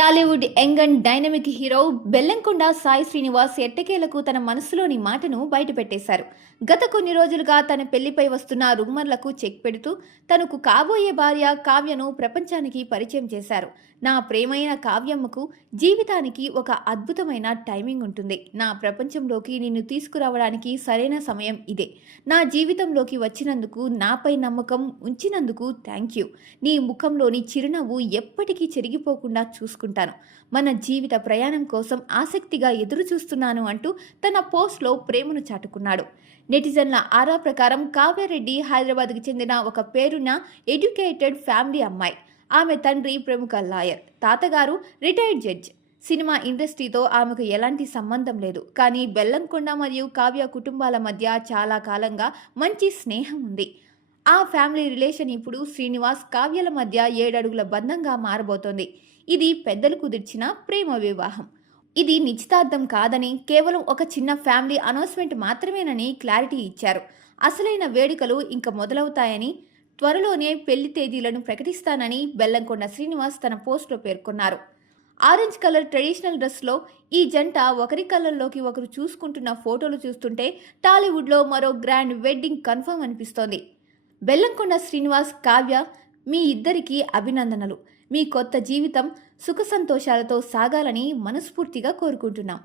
Tollywood young and dynamic hero Bellamkonda Sai Srinivas ఎట్టకేలకు తన మనసులోని మాటను బయటపెట్టేశారు. గత కొన్ని రోజులుగా తన పెళ్లిపై వస్తున్న రూమర్లకు చెక్ పెడుతూ తనకు కాబోయే భార్య కావ్యను ప్రపంచానికి పరిచయం చేశారు. నా ప్రేమైన కావ్యమ్మకు జీవితానికి ఒక అద్భుతమైన టైమింగ్ ఉంటుంది. నా ప్రపంచంలోకి నిన్ను తీసుకురావడానికి సరైన సమయం ఇదే. నా జీవితంలోకి వచ్చినందుకు, నాపై నమ్మకం ఉంచినందుకు థ్యాంక్ యూ. నీ ముఖంలోని చిరునవ్వు ఎప్పటికీ చెరిగిపోకుండా చూసుకుంటాను. మన జీవిత ప్రయాణం కోసం ఆసక్తిగా ఎదురు చూస్తున్నాను అంటూ తన పోస్ట్లో ప్రేమను చాటుకున్నాడు. నెటిజన్ల ఆరా ప్రకారం కావ్యారెడ్డి హైదరాబాద్కు చెందిన ఒక పేరున్న ఎడ్యుకేటెడ్ ఫ్యామిలీ అమ్మాయి. ఆమె తండ్రి ప్రముఖ లాయర్, తాతగారు రిటైర్డ్ జడ్జ్. సినిమా ఇండస్ట్రీతో ఆమెకు ఎలాంటి సంబంధం లేదు. కానీ బెల్లంకొండ మరియు కావ్య కుటుంబాల మధ్య చాలా కాలంగా మంచి స్నేహం ఉంది. ఆ ఫ్యామిలీ రిలేషన్ ఇప్పుడు శ్రీనివాస్ కావ్యల మధ్య 7 అడుగుల బంధంగా మారబోతోంది. ఇది పెద్దలు కుదిర్చిన ప్రేమ వివాహం. ఇది నిశ్చితార్థం కాదని, కేవలం ఒక చిన్న ఫ్యామిలీ అనౌన్స్మెంట్ మాత్రమేనని క్లారిటీ ఇచ్చారు. అసలైన వేడుకలు ఇంక మొదలవుతాయని, త్వరలోనే పెళ్లి తేదీలను ప్రకటిస్తానని బెల్లంకొండ శ్రీనివాస్ తన పోస్ట్లో పేర్కొన్నారు. ఆరెంజ్ కలర్ ట్రెడిషనల్ డ్రెస్లో ఈ జంట ఒకరి కళ్ళల్లోకి ఒకరు చూసుకుంటున్న ఫోటోలు చూస్తుంటే టాలీవుడ్లో మరో గ్రాండ్ వెడ్డింగ్ కన్ఫర్మ్ అనిపిస్తోంది. బెల్లంకొండ శ్రీనివాస్, కావ్య, మీ ఇద్దరికీ అభినందనలు. మీ కొత్త జీవితం సుఖ సంతోషాలతో సాగాలని మనస్ఫూర్తిగా కోరుకుంటున్నాం.